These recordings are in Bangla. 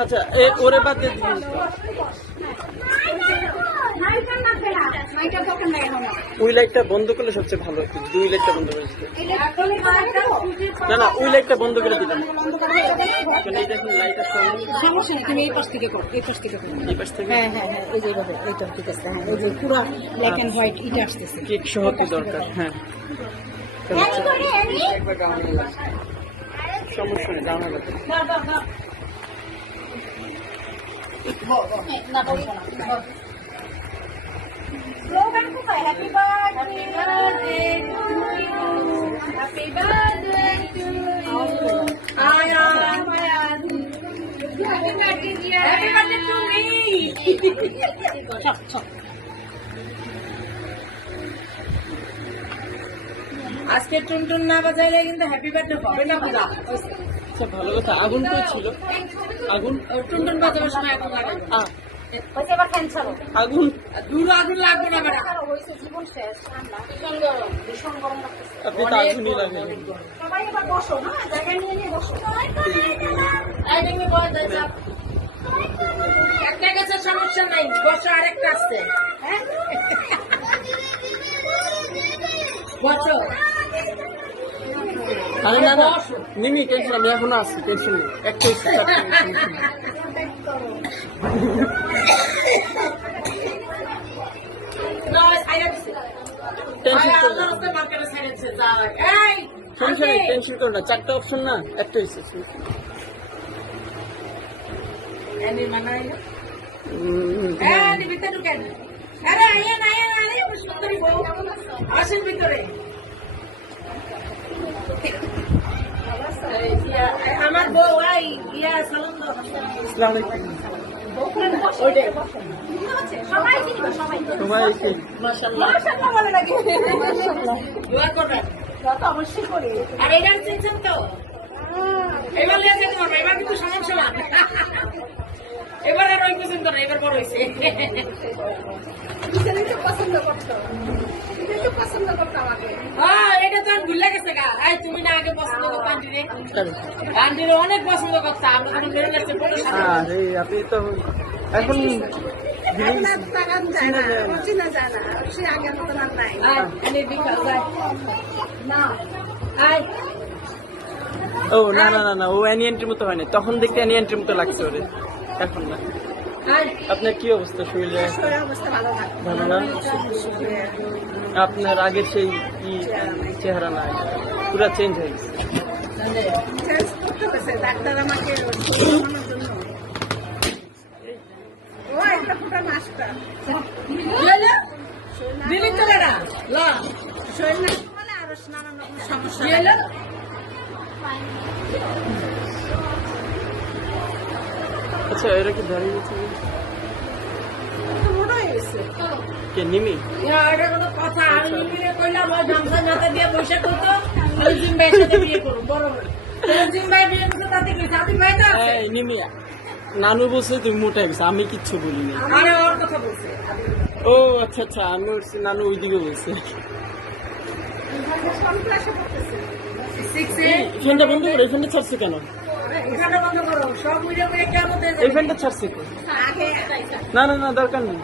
আচ্ছা ওরে বাদ দিয়ে দিন ওই লাইটটা বন্ধ করলে সবচেয়ে ভালো হতো। দুই লাইটটা বন্ধ করে দিতে। না না ওই লাইটটা বন্ধ করে দিতাম। এই দেখুন লাইট আছে। সমস্যা নেই, তুমি এই পাশ থেকে করো, এই পাশ থেকে করো। এই পাশ থেকে হ্যাঁ হ্যাঁ হ্যাঁ, এই যে এইভাবে, এইটা ঠিক আছে। হ্যাঁ, এই যে পুরো ব্ল্যাক এন্ড হোয়াইট এটা আসতেছে। কেক সহ কি দরকার? হ্যাঁ সমস্যা নেই, জানা যাবে। না বলবো না। স্লোগান কোথায়? Happy birthday to you, happy birthday to you. আয়া happy birthday dear, happy birthday to me. চল চল, আজকে টুনটুন না বাজাইলে কিন্তু হ্যাপি বার্থডে হবে না পূজা। আচ্ছা ভালো কথা। আগুন কই ছিল? আগুন টুনটুন বাজাবার সময় আগুন লাগাই। এবার ফ্যান ছাড়ো। আগুন দূর আগুন লাগবে না বেটা। জীবন শেষ, ঠান্ডা ভীষণ গরম লাগতেছে। আপনি তো আগুনই লাগেন। সবাই এবার বসো, না জায়গা নিয়ে নিয়ে বসো। এই দেখবে বয় দাও। একটা গেছে সমস্যা নাই, বসো, আরেকটা আসছে। হ্যাঁ বসো। আরে না না নিমি টেনশন, আমি এখনো আছি, টেনশন নেই। একটা সমস্যা নেই, টেনশন করো না। চারটা অপশন না, একটা হয়েছে। আসেন ভিতরে। আমার বউ আই ইয়া সালাম দাও। আসসালামু আলাইকুম। সবাই চিনবে, সবাই সবাইকে মাশাআল্লাহ মাশাআল্লাহ ভালো লাগে। দোয়া করবেন, দোয়া তো অবশ্যই করি। আর এটা চিনছেন তো? এবার লিয়ে যেতে পারবে, এবার কিন্তু সমস্যা না। এবার আর ওই পছন্দ না, এবার বড় হয়েছে। পছন্দ করতো, পছন্দ করতো আমাকে। হ্যাঁ এটা তো আমি ভুলে গেছে গা। এই তুমি না আগে পছন্দ করতো আন্টিরে? আন্টিরে অনেক পছন্দ করতো। আমরা তখন বেড়ে গেছে। আরে আপনি তো এখন ও না না না না, ও অ্যানি এন্ট্রির মতো হয় না। তখন দেখতে অ্যানি এন্ট্রির মতো লাগছে ওরে, এখন না। আপনার কি অবস্থা শরীরে? ভালো না? আপনার আগের সেই কি চেহারা না, পুরা চেঞ্জ হয়ে গেছে। ডাক্তার আমাকে দিলি তো বেড়া শরীর না মানে আরো নানান রকম সমস্যা। আচ্ছা এরা কি দাঁড়িয়ে গেছে? মোটা হয়ে গেছে কে নিমি? এটা কোনো কথা? আমি নিমিরে কইলাম ওই গামছা মাথা দিয়ে বসে করতো, ওই জিম্বাইয়ের সাথে বিয়ে করো। বড় জিম্বাই বিয়ে করতো, তাতে কি সাথী ভাই না? নিমি নানু বলছে তুমি মোটা গেছে, আমি কিচ্ছু বলিনি। আরে ওর কথা বলছে। ও আচ্ছা আচ্ছা, আমি বলছি নানু ওইদিকে বলছে। ফ্যানটা বন্ধ করো, এই ফ্যানটা ছাড়ছে কেন? এই ফ্যানটা ছাড়ছে কেন? না না না দরকার নেই।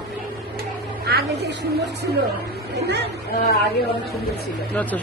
আগে যে সুন্দর ছিল, আগে অনেক সুন্দর ছিল। আচ্ছা